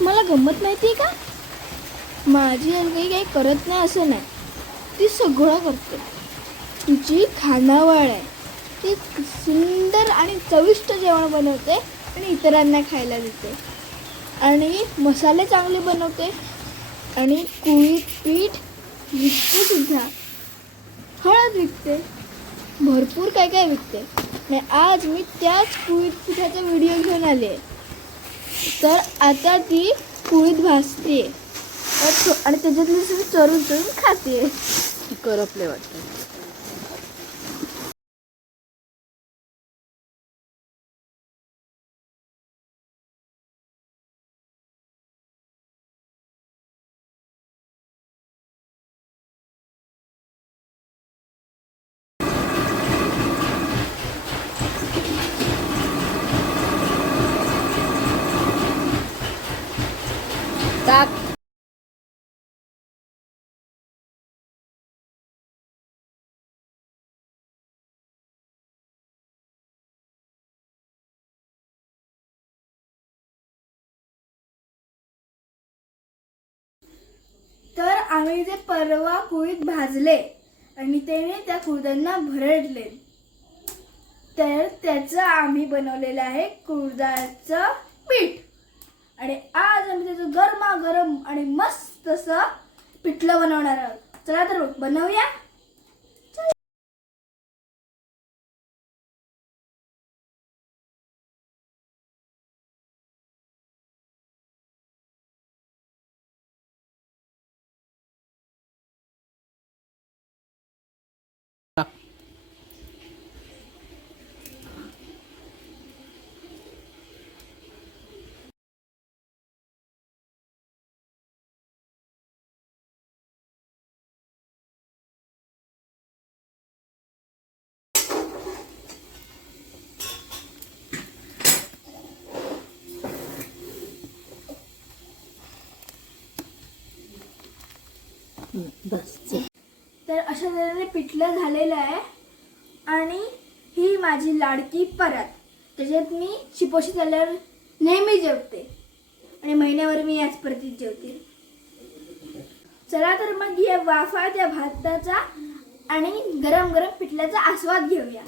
मला गंमत माहिती आहे का? माझी अंगी काही करत नाही असं नाही. ती सगळं करते. तिची खानावळ आहे. ती सुंदर आणि चविष्ट जेवण बनवते आणि इतरांना खायला देते. आणि मसाले चांगले बनवते. आणि कुळीत पीठ विकते सुद्धा. हळद विकते. भरपूर काय काय विकते. आणि आज मी त्याच कुळीत पिठाचा व्हिडिओ घेऊन आले तर आता ती कुळीत भाजते. आणि त्याच्यातली चरून चरून खाते. करपले वाटतं. टाक तर आम्ही ते परवा कुळीत भाजले आणि त्याने त्या कुळदांना भरडले. तर त्याचं आम्ही बनवलेलं आहे कुळदाचं पीठ. आणि आज आम्ही त्याचं गरमागरम आणि मस्त असं पिठलं बनवणार आहोत. चला तर बनवूया. बस तर अशा तऱ्हेने पिठलं झालेलं आहे आणि ही माझी लाडकी परत. त्याच्यात मी शिपोशी झाल्यावर नेहमी जेवते आणि महिन्यावर मी याच परतीत जेवते. चला तर मग या वाफा त्या भाताचा आणि गरम गरम पिठल्याचा आस्वाद घेऊया.